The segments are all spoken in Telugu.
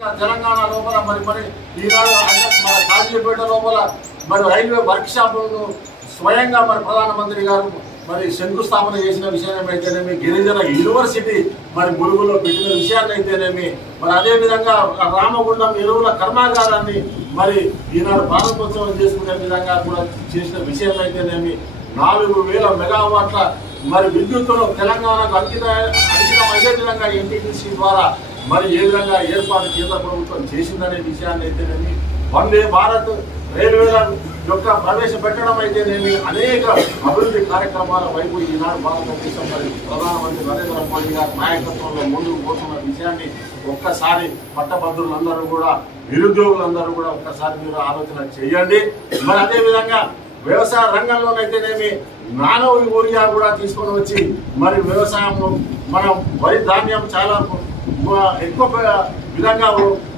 తెలంగాణ లోపల మరి ఈనాడు మన కాజీపేట లోపల మరి రైల్వే వర్క్ షాపులను స్వయంగా మరి ప్రధానమంత్రి గారు మరి శంకుస్థాపన చేసిన విషయాన్ని అయితేనేమి, గిరిజన యూనివర్సిటీ మరి ములుగులో పెట్టిన విషయాన్ని అయితేనేమి, మరి అదేవిధంగా రామగుండం ఎరువుల కర్మాగారాన్ని మరి ఈనాడు ప్రారంభోత్సవం చేసుకునే విధంగా కూడా చేసిన విషయం అయితేనేమి, 4000 మెగావాట్ల మరి విద్యుత్తును తెలంగాణకు అంకితం అయ్యే విధంగా ఎన్టీపీసీ ద్వారా మరి ఏ విధంగా ఏర్పాటు కేంద్ర ప్రభుత్వం చేసిందనే విషయాన్ని అయితేనేమి, వందే భారత్ రైల్వేల యొక్క ప్రవేశపెట్టడం అయితేనేమి, అనేక అభివృద్ధి కార్యక్రమాల వైపు ఈనాడు భారతదేశం మరి ప్రధానమంత్రి నరేంద్ర మోడీ గారి నాయకత్వంలో ముందుకు పోతున్న విషయాన్ని ఒక్కసారి పట్టభద్రులందరూ కూడా, నిరుద్యోగులందరూ కూడా ఒక్కసారి మీరు ఆలోచన చేయండి. మరి అదేవిధంగా వ్యవసాయ రంగంలోనైతేనేమి నానో యూరియా కూడా తీసుకొని వచ్చి మరి వ్యవసాయంలో మనం వరి ధాన్యం చాలా ఎక్కువ విధంగా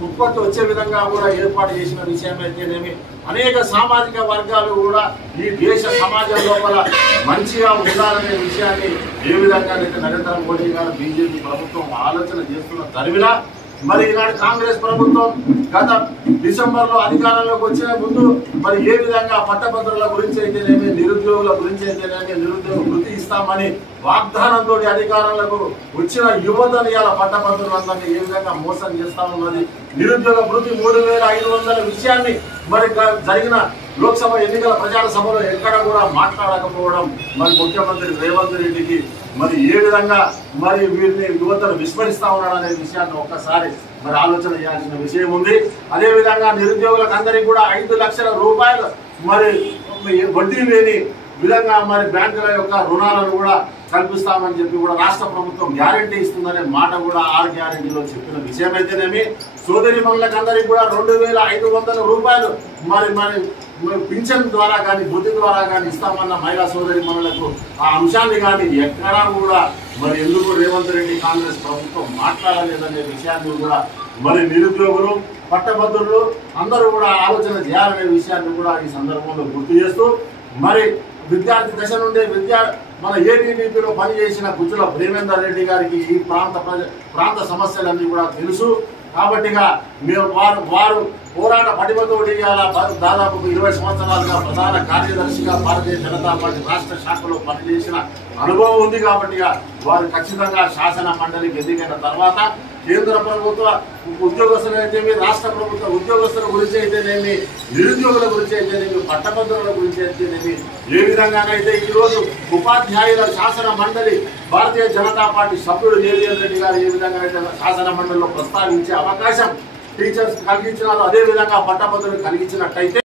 ఉత్పత్తి వచ్చే విధంగా కూడా ఏర్పాటు చేసిన విషయం అయితేనేమి, అనేక సామాజిక వర్గాలు కూడా ఈ దేశ సమాజం లోపల మంచిగా ఉండాలనే విషయాన్ని ఏ విధంగా నరేంద్ర మోడీ గారు బీజేపీ ప్రభుత్వం ఆలోచన చేస్తున్న తరిమిలా మరి ఈనాడు కాంగ్రెస్ ప్రభుత్వం గత డిసెంబర్లో అధికారంలోకి వచ్చిన ముందు మరి ఏ విధంగా పట్టభద్రుల గురించి అయితేనేమి, నిరుద్యోగుల గురించి అయితేనేమి, నిరుద్యోగ వృత్తి ఇస్తామని వాగ్దానంతో అధికారంలోకి వచ్చిన యువతని ఇలా పట్టభద్రులందరినీ ఏ విధంగా మోసం చేస్తా ఉన్నది. నిరుద్యోగ వృత్తి 3500 విషయాన్ని మరి జరిగిన లోక్సభ ఎన్నికల ప్రచార సభలో ఎక్కడ కూడా మాట్లాడకపోవడం మరి ముఖ్యమంత్రి రేవంత్ రెడ్డికి మరి ఏ విధంగా మరి వీరిని యువతను విస్మరిస్తా ఉన్నాడనే విషయాన్ని ఒక్కసారి మరి ఆలోచన చేయాల్సిన విషయం ఉంది. అదేవిధంగా నిరుద్యోగులకు అందరికీ కూడా 5 లక్షల రూపాయలు మరి వడ్డీ లేని విధంగా మరి బ్యాంకుల యొక్క రుణాలను కూడా కల్పిస్తామని చెప్పి కూడా రాష్ట్ర ప్రభుత్వం గ్యారెంటీ ఇస్తుందనే మాట కూడా 6 గ్యారెంటీలో చెప్పిన విషయం అయితేనేమి, సోదరి మనులకు అందరికీ కూడా 2500 రూపాయలు మరి పింఛన్ ద్వారా కానీ వృత్తి ద్వారా కానీ ఇస్తామన్న మహిళా సోదరి మనులకు ఆ అంశాన్ని కానీ ఎక్కడా కూడా మరి ఎందుకు రేవంత్ రెడ్డి కాంగ్రెస్ ప్రభుత్వం మాట్లాడలేదనే విషయాన్ని కూడా మరి నిరుద్యోగులు, పట్టభద్రులు అందరూ కూడా ఆలోచన చేయాలనే విషయాన్ని కూడా ఈ సందర్భంలో గుర్తు చేస్తూ, మరి విద్యార్థి దశ నుండి మన ఏటీడీపీలో పనిచేసిన కుచ్చుల ప్రేమేందర్ రెడ్డి గారికి ఈ ప్రాంత సమస్యలన్నీ కూడా తెలుసు. కాబట్టిగా వారు పోరాట పటిమతో దాదాపు 20 సంవత్సరాలుగా ప్రధాన కార్యదర్శిగా భారతీయ జనతా పార్టీ రాష్ట్ర శాఖలో పనిచేసిన అనుభవం ఉంది. కాబట్టిగా వారు ఖచ్చితంగా శాసన మండలికి ఎన్నికైన తర్వాత కేంద్ర ప్రభుత్వ ఉద్యోగస్తులు అయితేనేమి, రాష్ట్ర ప్రభుత్వ ఉద్యోగస్తుల గురించి అయితేనేమి, నిరుద్యోగుల గురించి అయితేనేమి, పట్టభద్రుల గురించి అయితేనేమి, ఏ విధంగానైతే ఈరోజు ఉపాధ్యాయుల శాసన మండలి భారతీయ జనతా పార్టీ సభ్యుడు జేవీఎన్ రెడ్డి గారు ఏ విధంగా అయితే శాసన మండలిలో ప్రస్తావించే అవకాశం టీచర్స్ కలిగించినారో అదే విధంగా పట్టభద్రులు కలిగించినట్టయితే